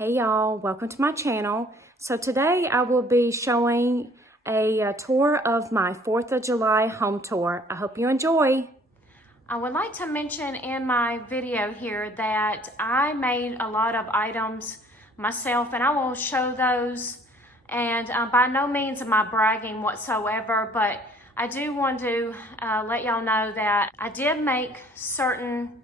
Hey y'all, welcome to my channel. So today I will be showing a tour of my 4th of July home tour. I hope you enjoy. I would like to mention in my video here that I made a lot of items myself and I will show those, and by no means am I bragging whatsoever, but I do want to let y'all know that I did make certain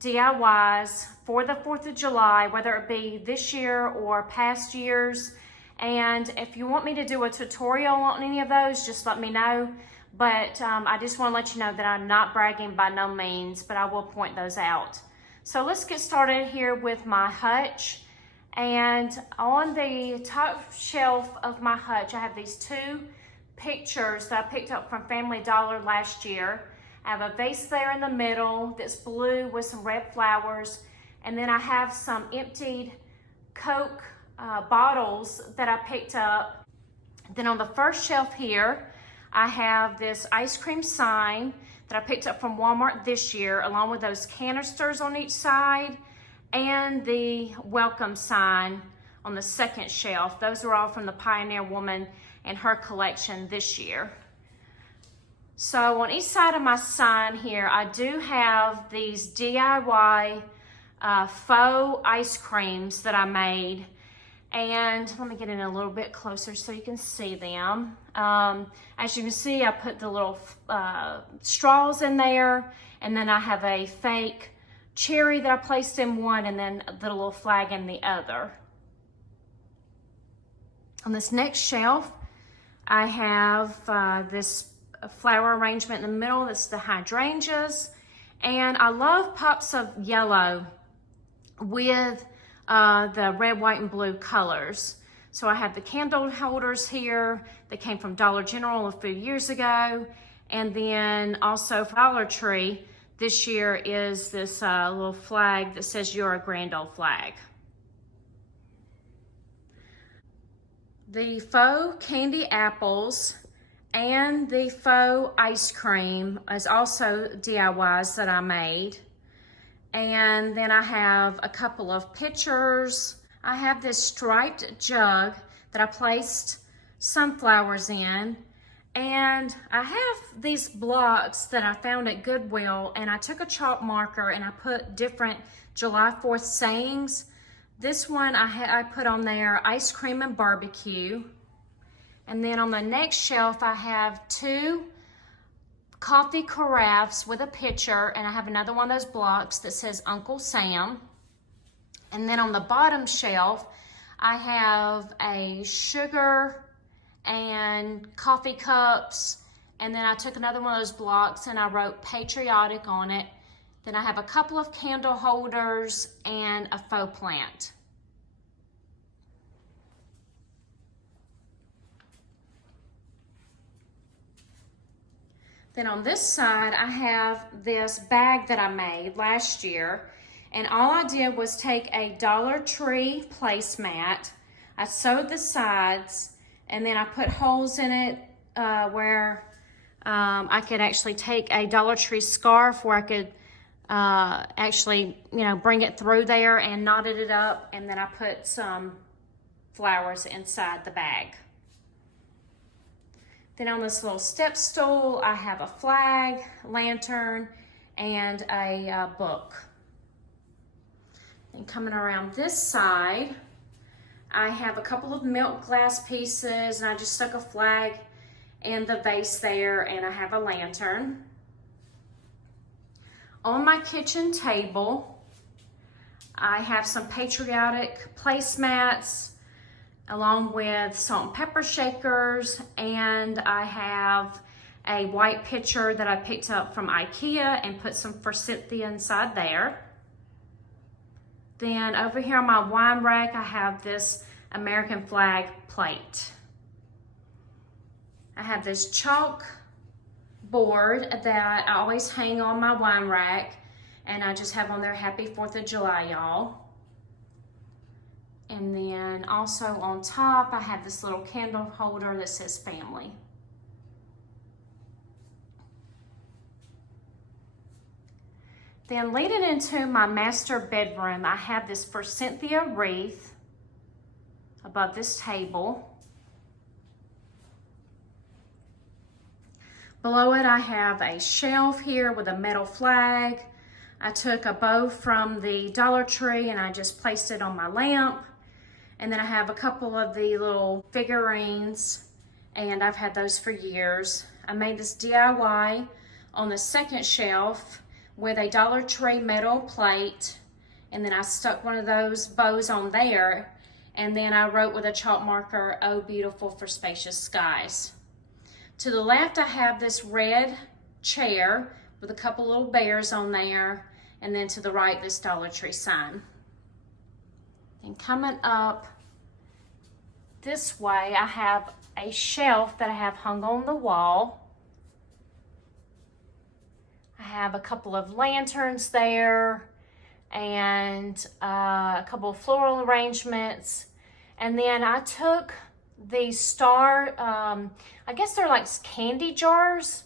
DIYs for the 4th of July, whether it be this year or past years. And if you want me to do a tutorial on any of those, just let me know. But I just want to let you know that I'm not bragging by no means, but I will point those out. So let's get started here with my hutch. And on the top shelf of my hutch, I have these two pictures that I picked up from Family Dollar last year. I have a vase there in the middle that's blue with some red flowers. And then I have some emptied Coke bottles that I picked up. Then on the first shelf here, I have this ice cream sign that I picked up from Walmart this year, along with those canisters on each side and the welcome sign on the second shelf. Those are all from the Pioneer Woman and her collection this year. So on each side of my sign here, I do have these DIY faux ice creams that I made. And let me get in a little bit closer so you can see them. As you can see, I put the little straws in there, and then I have a fake cherry that I placed in one, and then the little flag in the other. On this next shelf, I have this flower arrangement in the middle. That's the hydrangeas. And I love pops of yellow with the red, white, and blue colors. So I have the candle holders here that came from Dollar General a few years ago. And then also Dollar Tree this year is this little flag that says "You're a Grand Old Flag." The faux candy apples and the faux ice cream is also DIYs that I made. And then I have a couple of pictures. I have this striped jug that I placed sunflowers in. And I have these blocks that I found at Goodwill, and I took a chalk marker and I put different July 4th sayings. This one I put on there, ice cream and barbecue. And then on the next shelf, I have two coffee carafes with a pitcher, and I have another one of those blocks that says Uncle Sam. And then on the bottom shelf, I have a sugar and coffee cups, and then I took another one of those blocks and I wrote Patriotic on it. Then I have a couple of candle holders and a faux plant. Then on this side, I have this bag that I made last year. And all I did was take a Dollar Tree placemat. I sewed the sides, and then I put holes in it where I could actually take a Dollar Tree scarf where I could actually, bring it through there, and knotted it up. And then I put some flowers inside the bag. Then on this little step stool, I have a flag, lantern, and a book. And coming around this side, I have a couple of milk glass pieces, and I just stuck a flag in the vase there, and I have a lantern. On my kitchen table, I have some Patriotic placemats, along with salt and pepper shakers, and I have a white pitcher that I picked up from IKEA and put some forsythia inside there. Then over here on my wine rack, I have this American flag plate. I have this chalk board that I always hang on my wine rack, and I just have on there Happy 4th of July, y'all. And then also on top, I have this little candle holder that says family. Then leading into my master bedroom, I have this forsythia wreath above this table. Below it, I have a shelf here with a metal flag. I took a bow from the Dollar Tree and I just placed it on my lamp. And then I have a couple of the little figurines, and I've had those for years. I made this DIY on the second shelf with a Dollar Tree metal plate, and then I stuck one of those bows on there, and then I wrote with a chalk marker, "Oh, beautiful for spacious skies." To the left, I have this red chair with a couple little bears on there, and then to the right, this Dollar Tree sign. And coming up this way, I have a shelf that I have hung on the wall. I have a couple of lanterns there and a couple of floral arrangements. And then I took these star, I guess they're like candy jars,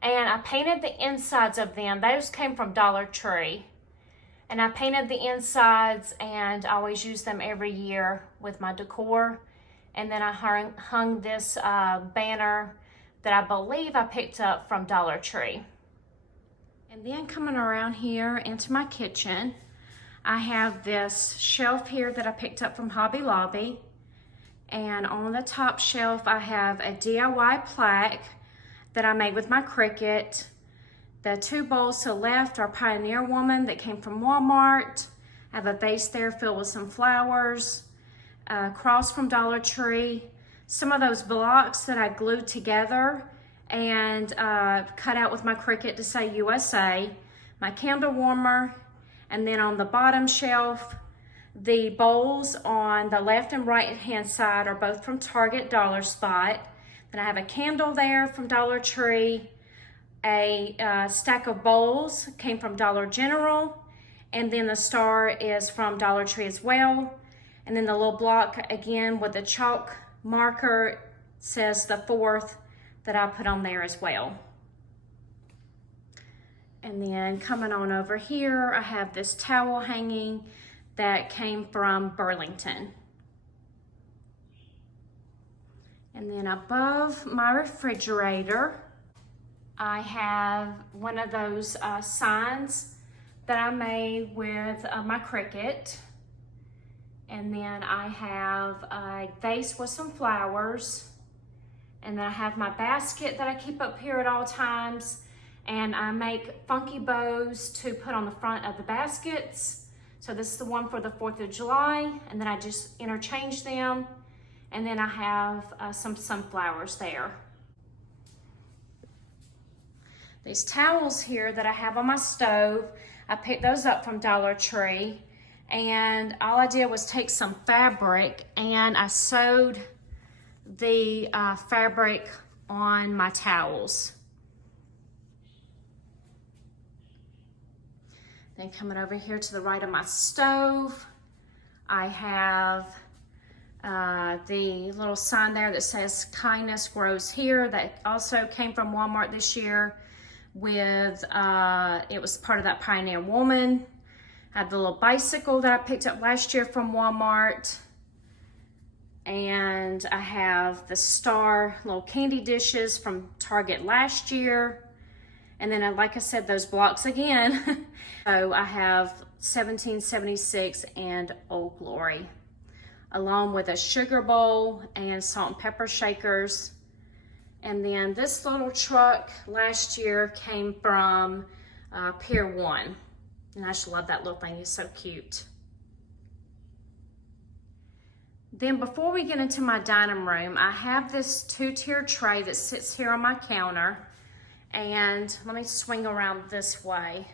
and I painted the insides of them. Those came from Dollar Tree. And I painted the insides, and I always use them every year with my decor. And then I hung this banner that I believe I picked up from Dollar Tree. And then coming around here into my kitchen, I have this shelf here that I picked up from Hobby Lobby. And on the top shelf, I have a DIY plaque that I made with my Cricut. The two bowls to the left are Pioneer Woman that came from Walmart. I have a vase there filled with some flowers. A cross from Dollar Tree. Some of those blocks that I glued together and cut out with my Cricut to say USA. My candle warmer. And then on the bottom shelf, the bowls on the left and right hand side are both from Target Dollar Spot. Then I have a candle there from Dollar Tree. A stack of bowls came from Dollar General. And then the star is from Dollar Tree as well. And then the little block again with the chalk marker says the 4th that I put on there as well. And then coming on over here, I have this towel hanging that came from Burlington. And then above my refrigerator, I have one of those signs that I made with my Cricut. And then I have a vase with some flowers. And then I have my basket that I keep up here at all times. And I make funky bows to put on the front of the baskets. So this is the one for the 4th of July. And then I just interchange them. And then I have some sunflowers there. These towels here that I have on my stove, I picked those up from Dollar Tree. And all I did was take some fabric and I sewed the fabric on my towels. Then coming over here to the right of my stove, I have the little sign there that says kindness grows here. That also came from Walmart this year with, it was part of that Pioneer Woman. I have the little bicycle that I picked up last year from Walmart. And I have the star little candy dishes from Target last year. And then, like I said, those blocks again. So I have 1776 and Old Glory, along with a sugar bowl and salt and pepper shakers. And then this little truck last year came from Pier 1. And I just love that little thing, it's so cute. Then before we get into my dining room, I have this 2-tier tray that sits here on my counter. And let me swing around this way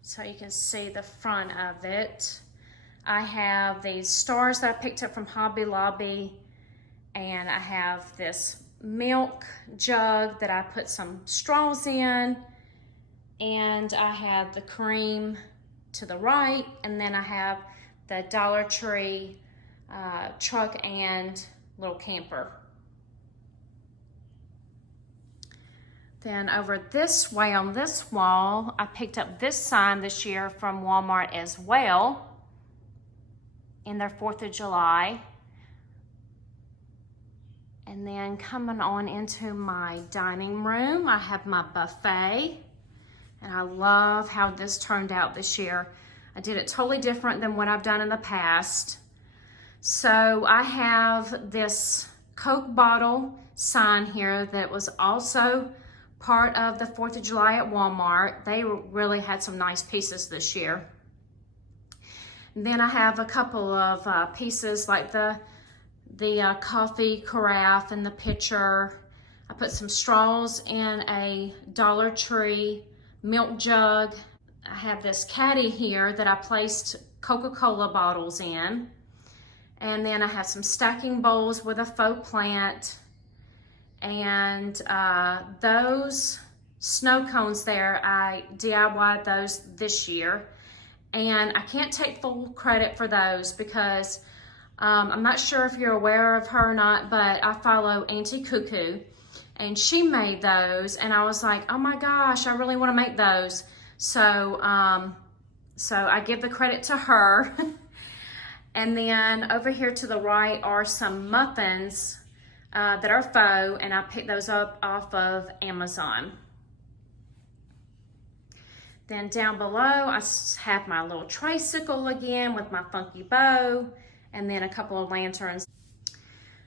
so you can see the front of it. I have these stars that I picked up from Hobby Lobby. And I have this milk jug that I put some straws in. And I have the cream to the right. And then I have the Dollar Tree truck and little camper. Then over this way on this wall, I picked up this sign this year from Walmart as well in their 4th of July. And then coming on into my dining room, I have my buffet. And I love how this turned out this year. I did it totally different than what I've done in the past. So I have this Coke bottle sign here that was also part of the 4th of July at Walmart. They really had some nice pieces this year. And then I have a couple of pieces like the coffee carafe and the pitcher. I put some straws in a Dollar Tree milk jug. I have this caddy here that I placed Coca-Cola bottles in. And then I have some stacking bowls with a faux plant. And those snow cones there, I DIY'd those this year. And I can't take full credit for those because I'm not sure if you're aware of her or not, but I follow Auntie Cuckoo. And she made those, and I was like, oh my gosh, I really want to make those. So I give the credit to her. And then over here to the right are some muffins that are faux, and I picked those up off of Amazon. Then down below, I have my little tricycle again with my funky bow, and then a couple of lanterns.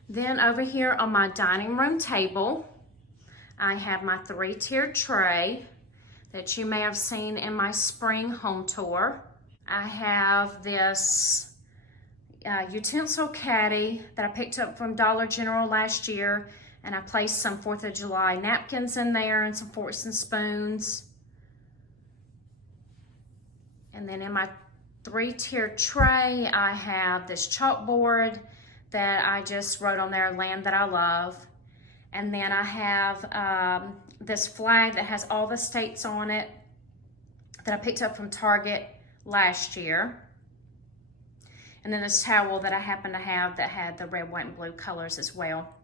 Then over here on my dining room table, I have my 3-tiered tray that you may have seen in my spring home tour. I have this utensil caddy that I picked up from Dollar General last year, and I placed some 4th of July napkins in there and some forks and spoons. And then in my 3-tiered tray, I have this chalkboard that I just wrote on there, Land That I Love. And then I have this flag that has all the states on it that I picked up from Target last year. And then this towel that I happen to have that had the red, white, and blue colors as well.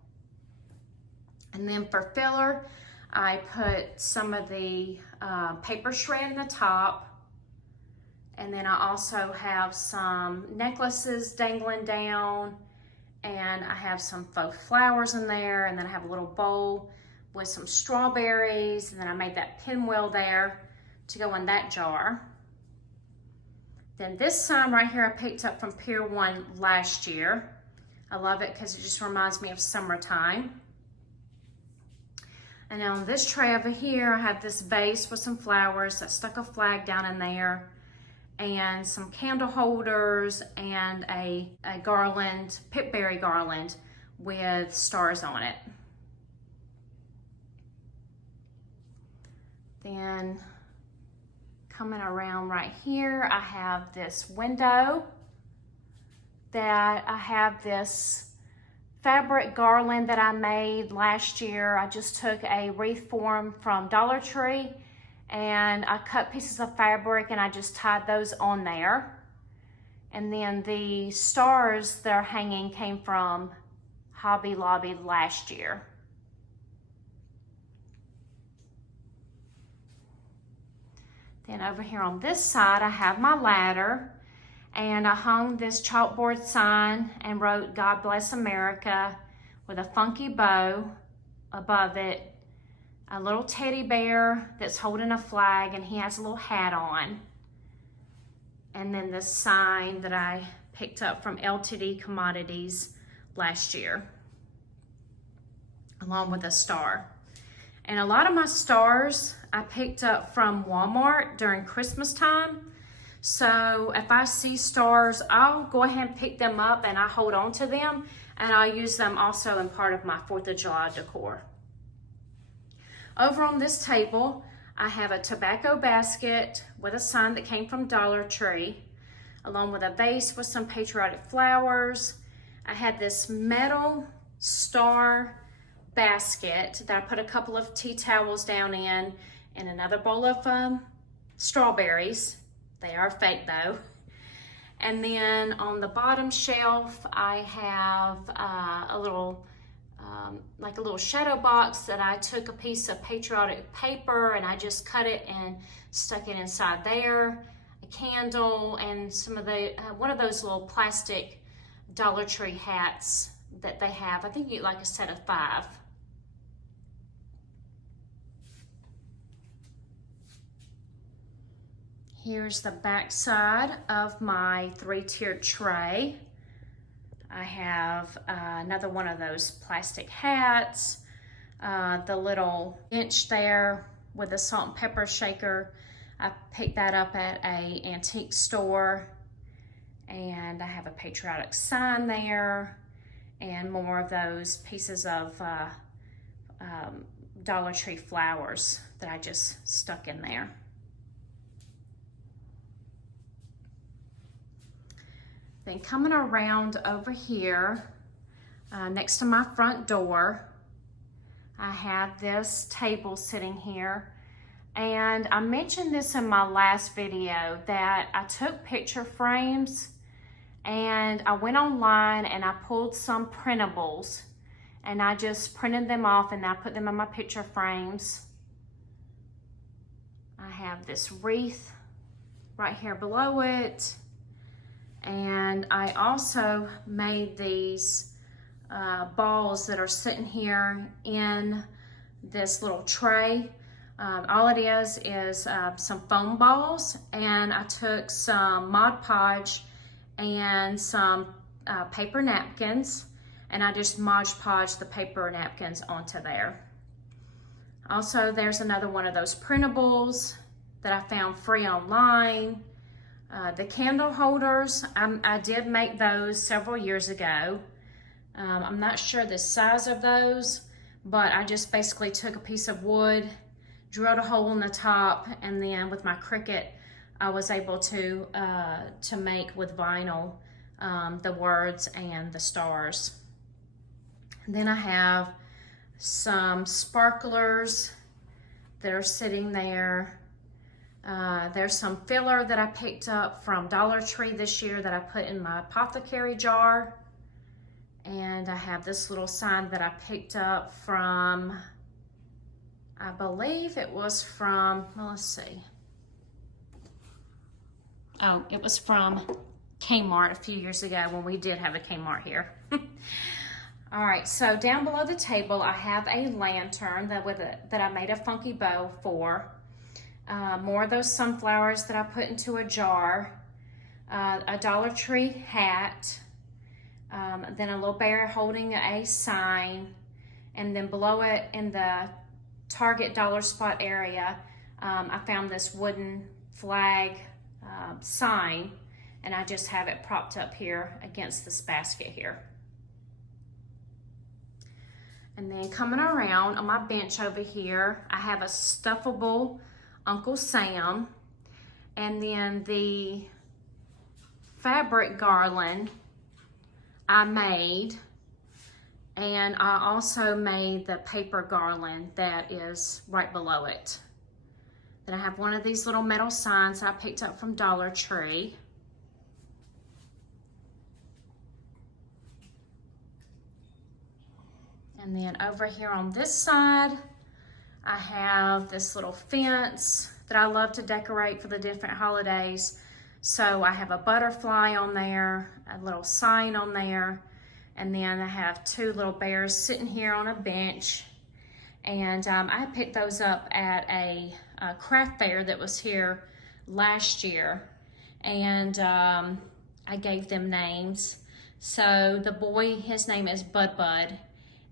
And then for filler, I put some of the paper shred in the top. And then I also have some necklaces dangling down, and I have some faux flowers in there, and then I have a little bowl with some strawberries, and then I made that pinwheel there to go in that jar. Then this sign right here I picked up from Pier 1 last year. I love it because it just reminds me of summertime. And on this tray over here, I have this vase with some flowers. I stuck a flag down in there, and some candle holders, and a garland, pipberry garland with stars on it. Then coming around right here, I have this window that I have this fabric garland that I made last year. I just took a wreath form from Dollar Tree, and I cut pieces of fabric and I just tied those on there. And then the stars that are hanging came from Hobby Lobby last year. Then over here on this side, I have my ladder, and I hung this chalkboard sign and wrote God Bless America with a funky bow above it. A little teddy bear that's holding a flag, and he has a little hat on. And then this sign that I picked up from LTD Commodities last year, along with a star. And a lot of my stars I picked up from Walmart during Christmas time. So if I see stars, I'll go ahead and pick them up, and I hold on to them, and I'll use them also in part of my 4th of July decor. Over on this table, I have a tobacco basket with a sign that came from Dollar Tree, along with a vase with some patriotic flowers. I had this metal star basket that I put a couple of tea towels down in, and another bowl of strawberries. They are fake though. And then on the bottom shelf, I have a little like a little shadow box that I took a piece of patriotic paper and I just cut it and stuck it inside there. A candle and some of the one of those little plastic Dollar Tree hats that they have. I think you get like a set of 5. Here's the back side of my 3-tiered tray. I have another one of those plastic hats, the little bench there with the salt and pepper shaker. I picked that up at an antique store, and I have a Patriotic sign there and more of those pieces of Dollar Tree flowers that I just stuck in there. Then coming around over here, next to my front door, I have this table sitting here. And I mentioned this in my last video that I took picture frames and I went online and I pulled some printables and I just printed them off and I put them in my picture frames. I have this wreath right here below it. And I also made these balls that are sitting here in this little tray. All it is some foam balls, and I took some Mod Podge and some paper napkins, and I just Mod Podged the paper napkins onto there. Also, there's another one of those printables that I found free online. The candle holders, I did make those several years ago. I'm not sure the size of those, but I just basically took a piece of wood, drilled a hole in the top, and then with my Cricut, I was able to make with vinyl the words and the stars. And then I have some sparklers that are sitting there. There's some filler that I picked up from Dollar Tree this year that I put in my apothecary jar. And I have this little sign that I picked up from, I believe it was from, well, let's see. Oh, it was from Kmart a few years ago when we did have a Kmart here. All right, so down below the table, I have a lantern that I made a funky bow for. More of those sunflowers that I put into a jar. A Dollar Tree hat. Then a little bear holding a sign, and then below it in the Target dollar spot area, I found this wooden flag sign, and I just have it propped up here against this basket here. And then coming around on my bench over here, I have a stuffable Uncle Sam, and then the fabric garland I made, and I also made the paper garland that is right below it. Then I have one of these little metal signs I picked up from Dollar Tree. And then over here on this side, I have this little fence that I love to decorate for the different holidays. So I have a butterfly on there, a little sign on there, and then I have 2 little bears sitting here on a bench. And I picked those up at a craft fair that was here last year, and I gave them names. So the boy, his name is Bud,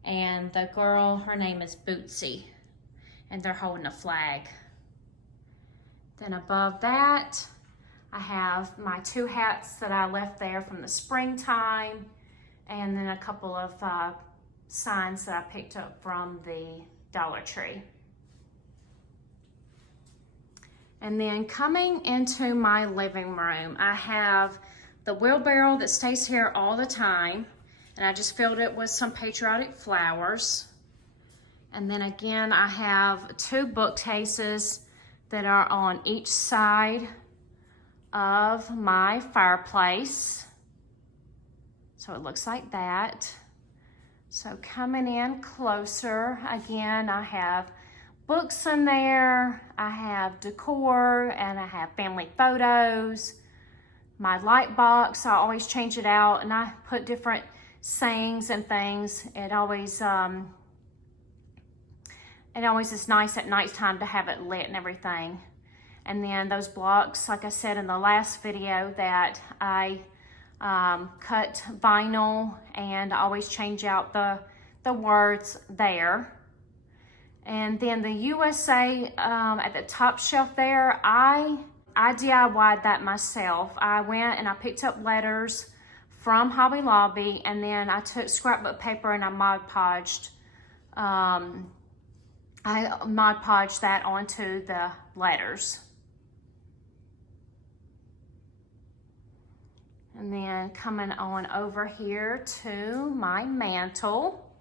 and the girl, her name is Bootsy, and they're holding a flag. Then above that, I have my 2 hats that I left there from the springtime, and then a couple of signs that I picked up from the Dollar Tree. And then coming into my living room, I have the wheelbarrow that stays here all the time, and I just filled it with some patriotic flowers. And then again, I have 2 bookcases that are on each side of my fireplace. So it looks like that. So coming in closer, again, I have books in there, I have decor, and I have family photos. My light box, I always change it out, and I put different sings and things, it always is nice at nighttime to have it lit and everything. And then those blocks, like I said in the last video, that I cut vinyl, and I always change out the words there. And then the USA at the top shelf there, I DIY'd that myself. I went and I picked up letters from Hobby Lobby, and then I took scrapbook paper and I Mod Podged that onto the letters. And then coming on over here to my mantle,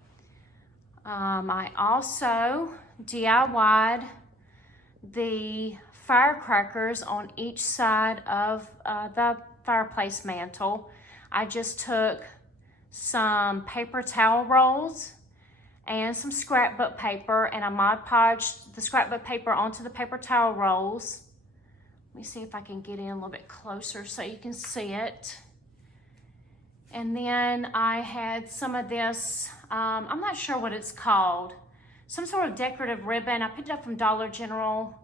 I also DIY'd the firecrackers on each side of the fireplace mantle. I just took some paper towel rolls and some scrapbook paper, and I Mod Podged the scrapbook paper onto the paper towel rolls. Let me see if I can get in a little bit closer so you can see it. And then I had some of this, I'm not sure what it's called, some sort of decorative ribbon. I picked it up from Dollar General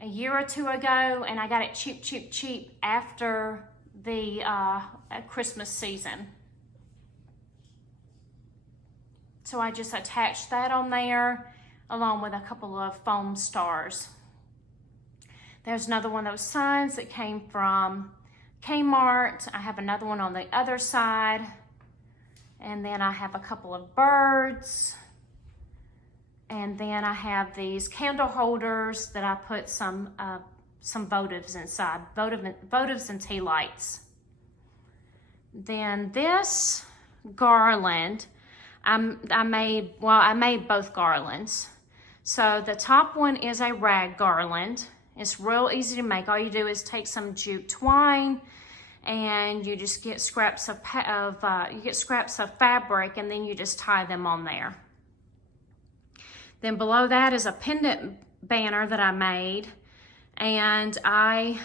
a year or two ago, and I got it cheap after the Christmas season. So I just attached that on there along with a couple of foam stars. There's another one of those signs that came from Kmart. I have another one on the other side. And then I have a couple of birds. And then I have these candle holders that I put some votives inside, votives and tea lights. Then this garland, I made both garlands. So the top one is a rag garland. It's real easy to make. All you do is take some jute twine, and you just get scraps of fabric, and then you just tie them on there. Then below that is a pendant banner that I made, and I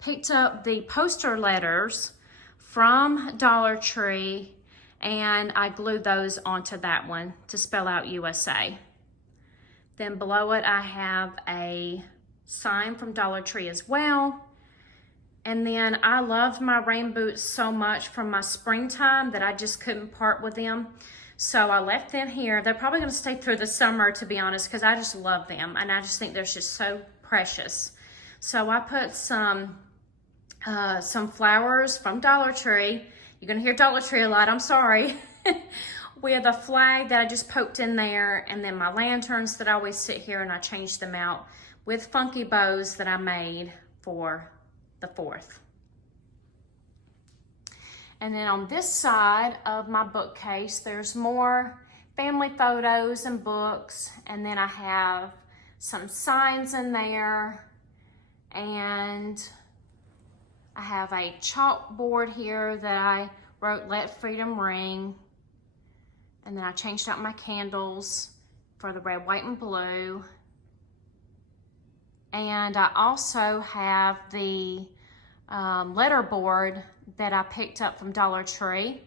picked up the poster letters from Dollar Tree, and I glued those onto that one to spell out USA. Then below it I have a sign from Dollar Tree as well. And then I loved my rain boots so much from my springtime that I just couldn't part with them. So I left them here. They're probably gonna stay through the summer, to be honest, because I just love them. And I just think they're just so precious. So I put some flowers from Dollar Tree. You're gonna hear Dollar Tree a lot, I'm sorry. With a flag that I just poked in there, and then my lanterns that I always sit here and I change them out with funky bows that I made for the 4th. And then on this side of my bookcase, there's more family photos and books. And then I have some signs in there. And I have a chalkboard here that I wrote "Let Freedom Ring." And then I changed out my candles for the red, white, and blue. And I also have the letterboard that I picked up from Dollar Tree,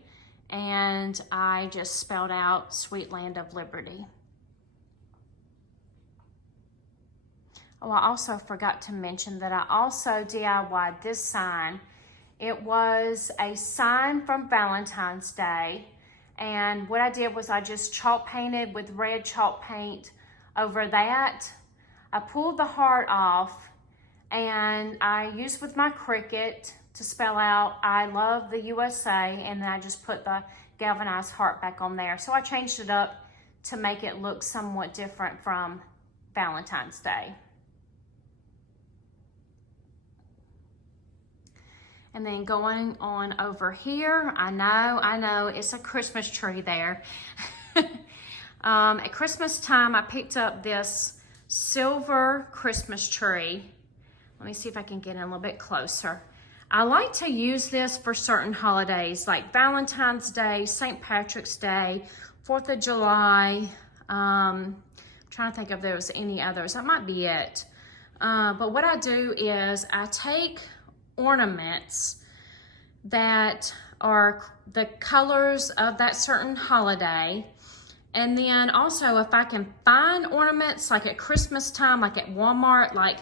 and I just spelled out "Sweet Land of Liberty." Oh, I also forgot to mention that I also DIY'd this sign. It was a sign from Valentine's Day, and what I did was I just chalk painted with red chalk paint over that. I pulled the heart off, and I used with my Cricut to spell out "I love the USA," and then I just put the galvanized heart back on there. So I changed it up to make it look somewhat different from Valentine's Day. And then going on over here, I know, it's a Christmas tree there. At Christmas time, I picked up this silver Christmas tree. Let me see if I can get in a little bit closer. I like to use this for certain holidays like Valentine's Day, St. Patrick's Day, 4th of July. I'm trying to think if there was any others. That might be it. But what I do is I take ornaments that or the colors of that certain holiday. And then also if I can find ornaments like at Christmas time, like at Walmart, like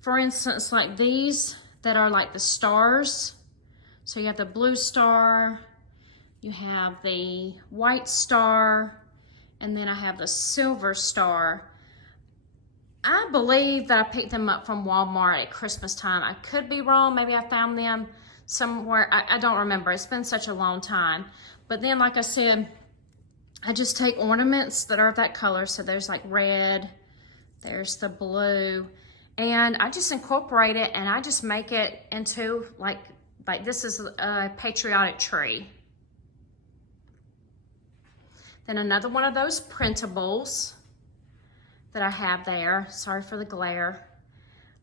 for instance, like these that are like the stars. So you have the blue star, you have the white star, and then I have the silver star. I believe that I picked them up from Walmart at Christmas time. I could be wrong. Maybe I found them somewhere. I don't remember. It's been such a long time. But then, like I said, I just take ornaments that are that color. So there's like red, there's the blue, and I just incorporate it and I just make it into like this is a patriotic tree. Then another one of those printables that I have there. Sorry for the glare.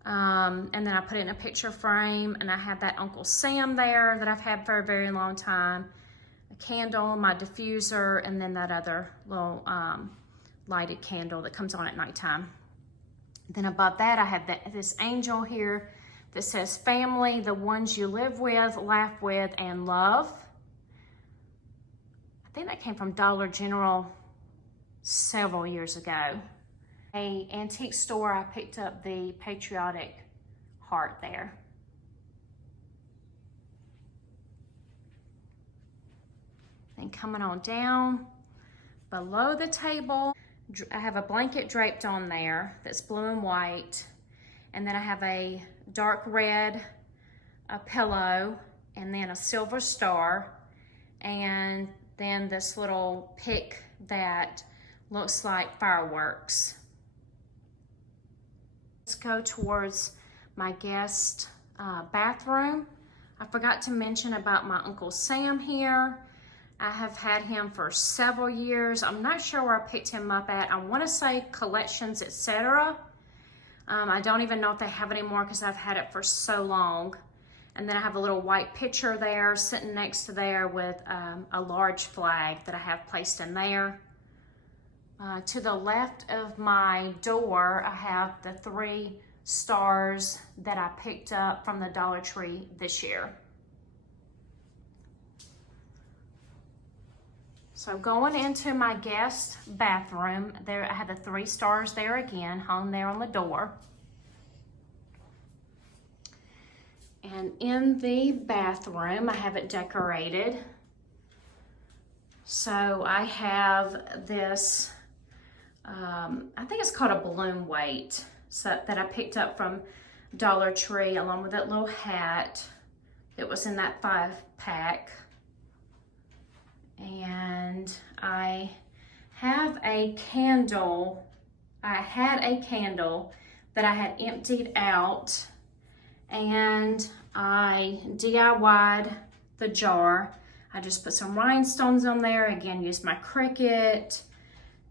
And then I put it in a picture frame, and I have that Uncle Sam there that I've had for a very long time. A candle, my diffuser, and then that other little lighted candle that comes on at nighttime. Then above that, I have this angel here that says family, the ones you live with, laugh with, and love. I think that came from Dollar General several years ago. An antique store, I picked up the Patriotic heart there. Then coming on down, below the table, I have a blanket draped on there that's blue and white. And then I have a dark red pillow, and then a silver star, and then this little pick that looks like fireworks. Let's go towards my guest bathroom. I forgot to mention about my Uncle Sam here. I have had him for several years. I'm not sure where I picked him up at. I want to say Collections, etc. I don't even know if they have it anymore because I've had it for so long. And then I have a little white picture there sitting next to there with a large flag that I have placed in there. To the left of my door, I have the 3 stars that I picked up from the Dollar Tree this year. So going into my guest bathroom, there I have the 3 stars there again, hung there on the door. And in the bathroom, I have it decorated. So I have this, I think it's called a balloon weight, so that I picked up from Dollar Tree, along with that little hat that was in that 5-pack. And I have a candle. I had a candle that I had emptied out, and I DIY'd the jar. I just put some rhinestones on there, again used my Cricut,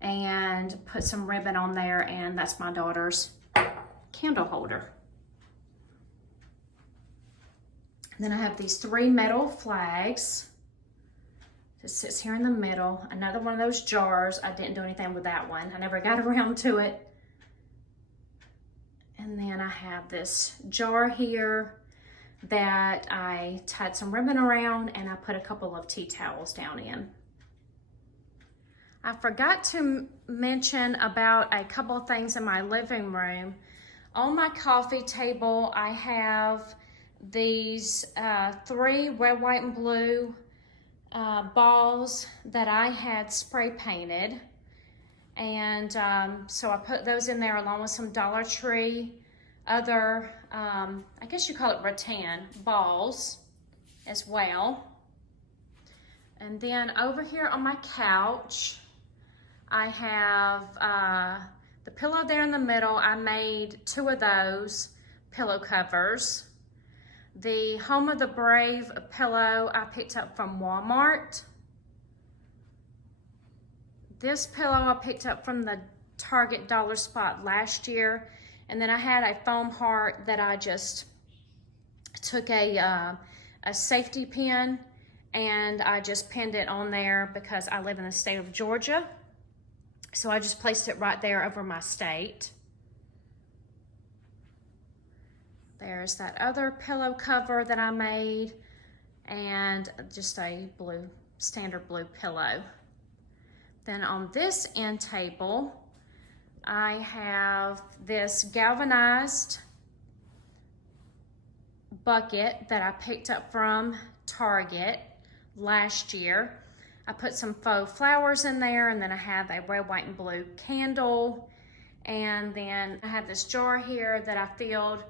and put some ribbon on there, and that's my daughter's candle holder. Then I have these 3 metal flags. It sits here in the middle. Another one of those jars. I didn't do anything with that one. I never got around to it. And then I have this jar here that I tied some ribbon around, and I put a couple of tea towels down in. I forgot to mention about a couple of things in my living room. On my coffee table, I have these 3 red, white, and blue balls that I had spray painted, and so I put those in there along with some Dollar Tree other I guess you call it rattan balls as well. And then over here on my couch I have the pillow there in the middle. I made 2 of those pillow covers. The Home of the Brave pillow I picked up from Walmart. This pillow I picked up from the Target Dollar Spot last year. And then I had a foam heart that I just took a safety pin and I just pinned it on there because I live in the state of Georgia. So I just placed it right there over my state. There's that other pillow cover that I made. and just a standard blue pillow. Then on this end table, I have this galvanized bucket that I picked up from Target last year. I put some faux flowers in there, and then I have a red, white, and blue candle. And then I have this jar here that I filled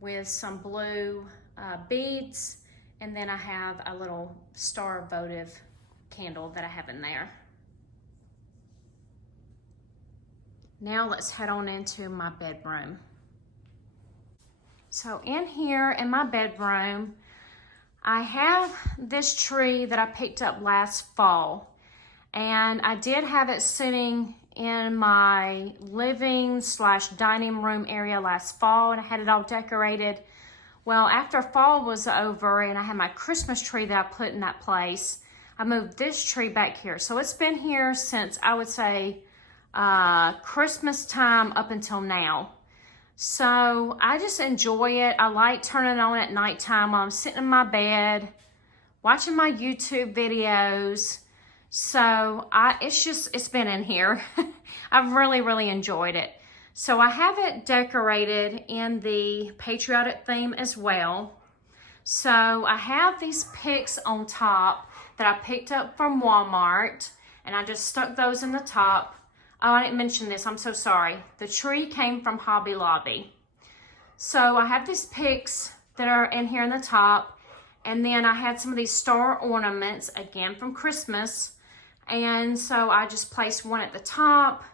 with some blue beads. And then I have a little star votive candle that I have in there. Now let's head on into my bedroom. So in here in my bedroom, I have this tree that I picked up last fall. And I did have it sitting in my living/dining room area last fall, and I had it all decorated. Well, after fall was over and I had my Christmas tree that I put in that place, I moved this tree back here. So it's been here since, I would say, Christmas time up until now. So I just enjoy it. I like turning it on at nighttime while I'm sitting in my bed, watching my YouTube videos. So it's been in here. I've really enjoyed it. So I have it decorated in the Patriotic theme as well. So I have these picks on top that I picked up from Walmart, and I just stuck those in the top. Oh, I didn't mention this, I'm so sorry. The tree came from Hobby Lobby. So I have these picks that are in here in the top, and then I had some of these star ornaments, again from Christmas. And so I just placed one at the top.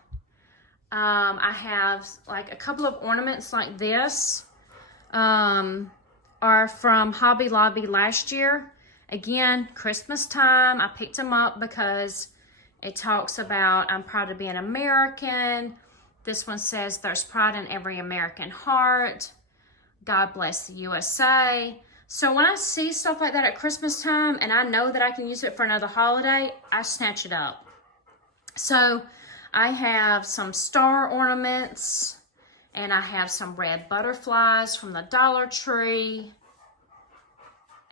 I have like a couple of ornaments like this, are from Hobby Lobby last year. Again, Christmas time, I picked them up because it talks about I'm proud to be an American. This one says there's pride in every American heart. God bless the USA. So when I see stuff like that at Christmas time and I know that I can use it for another holiday, I snatch it up. So I have some star ornaments, and I have some red butterflies from the Dollar Tree.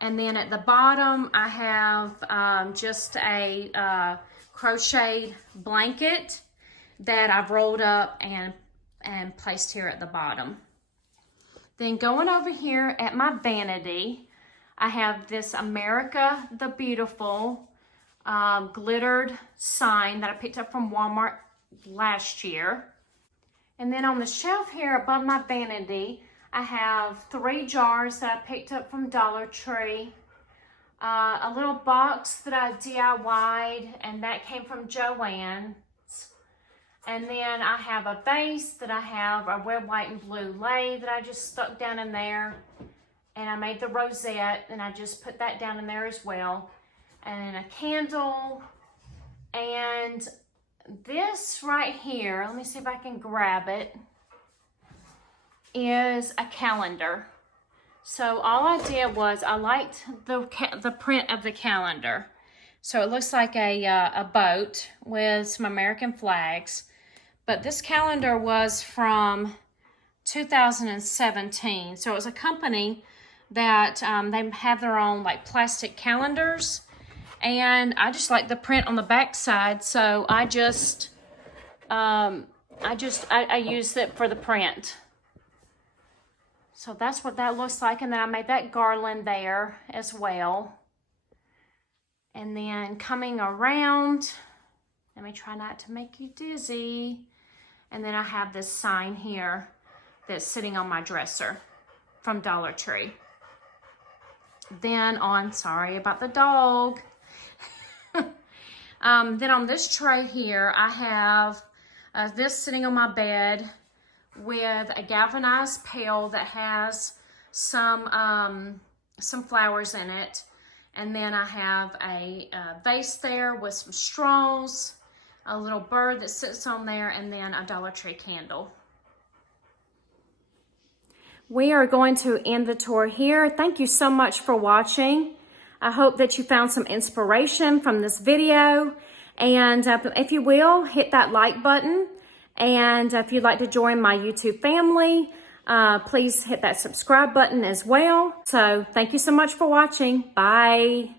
And then at the bottom, I have just a crocheted blanket that I've rolled up and placed here at the bottom. Then going over here at my vanity, I have this America the Beautiful glittered sign that I picked up from Walmart last year. And then on the shelf here above my vanity, I have 3 jars that I picked up from Dollar Tree, a little box that I DIY'd, and that came from Joann's. And then I have a vase that I have a red, white, and blue lei that I just stuck down in there. And I made the rosette, and I just put that down in there as well. And then a candle. And this right here, let me see if I can grab it, is a calendar. So all I did was I liked the print of the calendar. So it looks like a boat with some American flags. But this calendar was from 2017. So it was a company that they have their own like plastic calendars. And I just like the print on the back side. So I used it for the print. So that's what that looks like. And then I made that garland there as well. And then coming around, let me try not to make you dizzy. And then I have this sign here that's sitting on my dresser from Dollar Tree. Then sorry about the dog. Then on this tray here, I have this sitting on my bed with a galvanized pail that has some flowers in it. And then I have a vase there with some straws, a little bird that sits on there, and then a Dollar Tree candle. We are going to end the tour here. Thank you so much for watching. I hope that you found some inspiration from this video. And if you will, hit that like button. And if you'd like to join my YouTube family, Please hit that subscribe button as well. So thank you so much for watching. Bye.